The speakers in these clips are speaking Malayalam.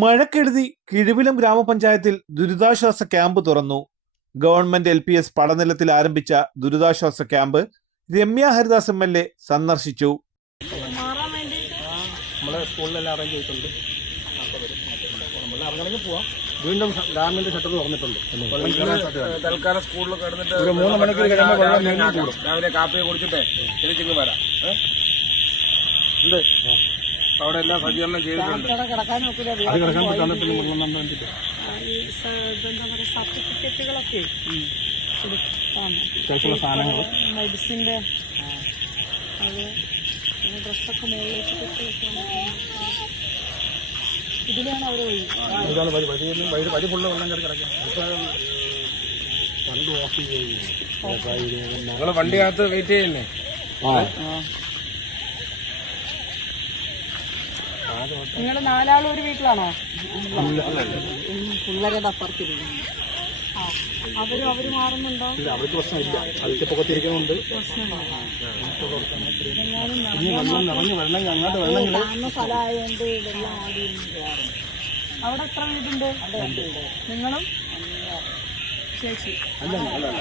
മഴക്കെടുതി കിഴുവിലം ഗ്രാമപഞ്ചായത്തിൽ ദുരിതാശ്വാസ ക്യാമ്പ് തുറന്നു. ഗവൺമെന്റ് LPS പടനിലത്തിൽ ആരംഭിച്ച ദുരിതാശ്വാസ ക്യാമ്പ് രമ്യ ഹരിദാസ് MLA സന്ദർശിച്ചു. വീണ്ടും ഡാമിന്റെ ഷട്ടർ തുറന്നിട്ടുണ്ട്. തൽക്കാലം സ്കൂളിൽ കിടന്നിട്ട് 3 മണിക്കൂർ കഴിയുമ്പോൾ രാവിലെ കാപ്പി കുടിച്ചിട്ട് തിരിച്ചിങ്ങ് വരാം. അവിടെ എല്ലാം സജ്ജീകരണം ചെയ്തിട്ടുണ്ട്. സർട്ടിഫിക്കറ്റുകളൊക്കെ മെഡിസിന്റെ ഡ്രസ്സൊക്കെ മുകളിലേക്ക് ഇതിലാണ് അവർ വഴി ഫുള്ള് വെള്ളം കയറി കിടക്കും. നിങ്ങൾ വണ്ടിക്കകത്ത് വെയിറ്റ് ചെയ്യുന്നേ. നിങ്ങൾ 4 ആളും ഒരു വീട്ടിലാണോ? പിള്ളേരുടെ അപ്പുറത്തിരിക്കുന്നു. അവര് മാറുന്നുണ്ടോ? അവർക്ക് പ്രശ്നമില്ല. അതിന്റെ പുറത്തിരിക്കുന്നുണ്ട്. താഴ്ന്ന സ്ഥലമായതുകൊണ്ട് വെള്ളം ആടി. അവിടെ എത്ര വീടുണ്ട്? നിങ്ങളും ചേച്ചി?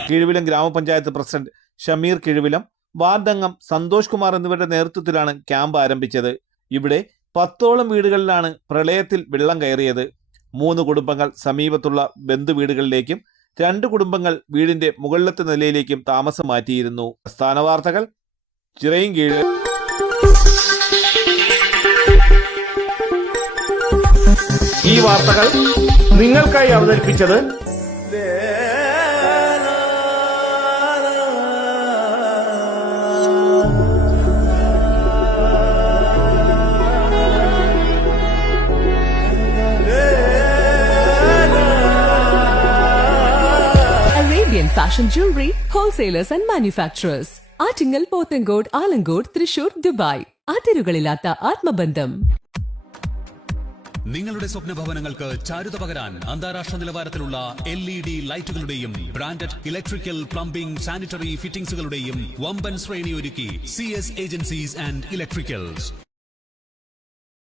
കിഴുവിലം ഗ്രാമപഞ്ചായത്ത് പ്രസിഡന്റ് ഷമീർ കിഴുവിലം, വാർഡ് അംഗം സന്തോഷ് കുമാർ എന്നിവരുടെ നേതൃത്വത്തിലാണ് ക്യാമ്പ് ആരംഭിച്ചത്. ഇവിടെ 10ഓളം വീടുകളിലാണ് പ്രളയത്തിൽ വെള്ളം കയറിയത്. 3 കുടുംബങ്ങൾ സമീപത്തുള്ള ബന്ധുവീടുകളിലേക്കും 2 കുടുംബങ്ങൾ വീടിന്റെ മുകളിലത്തെ നിലയിലേക്കും താമസം മാറ്റിയിരുന്നു. സ്ഥാന വാർത്തകൾ ചിറയിൻകീഴ്. ഈ വാർത്തകൾ നിങ്ങൾക്കായി അവതരിപ്പിച്ചത് Fashion jewelry, wholesalers and manufacturers. Attingal, Pothencode, Alamcode, Thrissur, Dubai. അതിരുകളില്ലാത്ത ആത്മബന്ധം. നിങ്ങളുടെ സ്വപ്ന ഭവനങ്ങൾക്ക് ചാരുത പകരാൻ അന്താരാഷ്ട്ര നിലവാരത്തിലുള്ള LED ലൈറ്റുകളുടെയും ബ്രാൻഡഡ് ഇലക്ട്രിക്കൽ, പ്ലംബിംഗ്, സാനിറ്ററി ഫിറ്റിംഗ്സുകളുടെയും വമ്പൻ ശ്രേണി ഒരുക്കി CS ഏജൻസീസ് ആൻഡ് ഇലക്ട്രിക്കൽസ്.